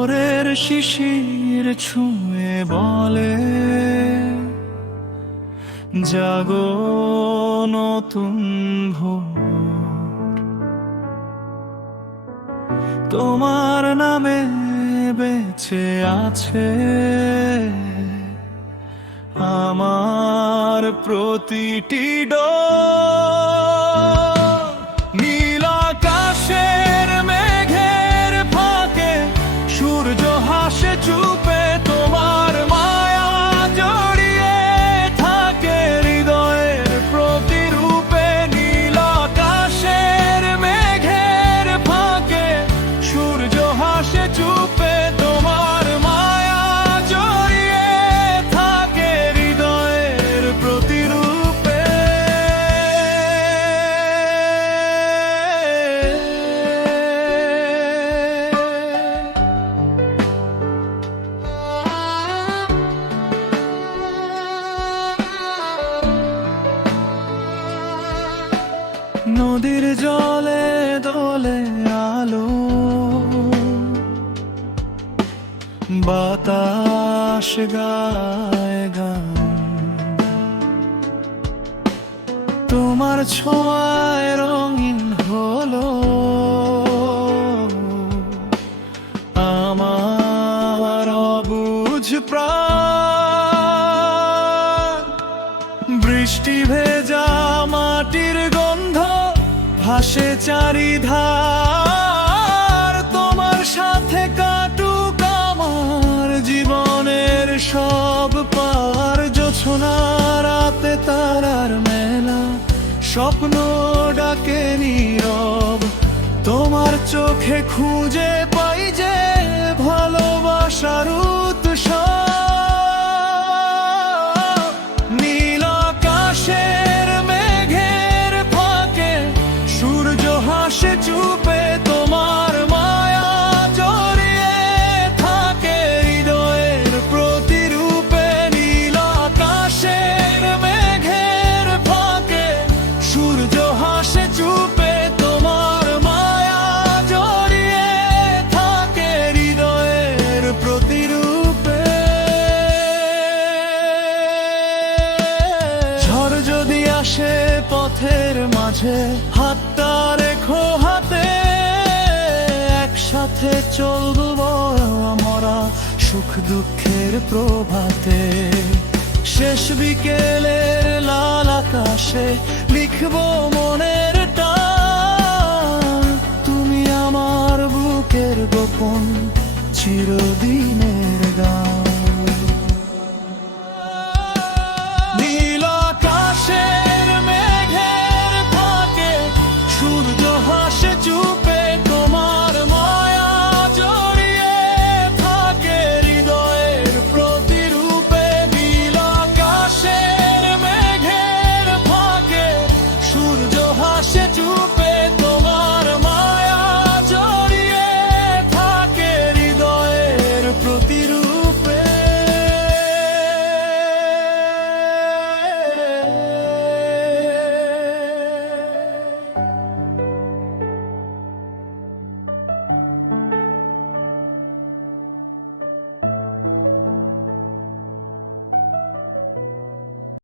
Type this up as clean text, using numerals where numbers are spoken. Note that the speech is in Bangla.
ভোরের শিশির ছুঁয়ে বলে, জাগো নতুন ভোর। তোমার নামে বেঁচে আছে আমার প্রতিটি ডোর। নীল আকাশের মেঘের ফাঁকে সূর্য হাসে চুপে, তোমার মায়া জড়িয়ে থাকে হৃদয়ের প্রতিরূপে। নীল আকাশের মেঘের ফাঁকে সূর্য হাসে চুপে, তোমার মায়া জড়িয়ে থাকে হৃদয়ের প্রতিরূপে। নদীর জলে দোলে আলো, বাতাস গায় গান। তোমার ছোঁয়ায় রঙিন হলো আমার অবুঝ প্রাণ। বৃষ্টি ভেজা মাটির গন্ধ ভাসে চারিধার, তোমার সাথে কাটুক আমার জীবনের সব পার। জোছনা রাতে তারার মেলা, স্বপ্ন ডাকে নীরব, তোমার চোখে খুঁজে পাই যে ভালোবাসার উৎসব। নীল আকাশের মেঘের ফাঁকে সূর্য হাসে চুপে, তোমার মায়া জড়িয়ে থাকে হৃদয়ের প্রতিরূপে। নীল আকাশের মেঘের ফাঁকে সূর্য হাসে চুপে, তোমার মায়া জড়িয়ে থাকে হৃদয়ের প্রতিরূপে। ঝড় যদি আসে পথের মাঝে, হাতটা রেখো হাতে, একসাথে চলবো আমরা সুখ দুঃখের প্রভাতে। শেষ বিকেলের লাল আকাশে লিখবো মনের টান, তুমি আমার বুকের গোপন চিরদিনের গান।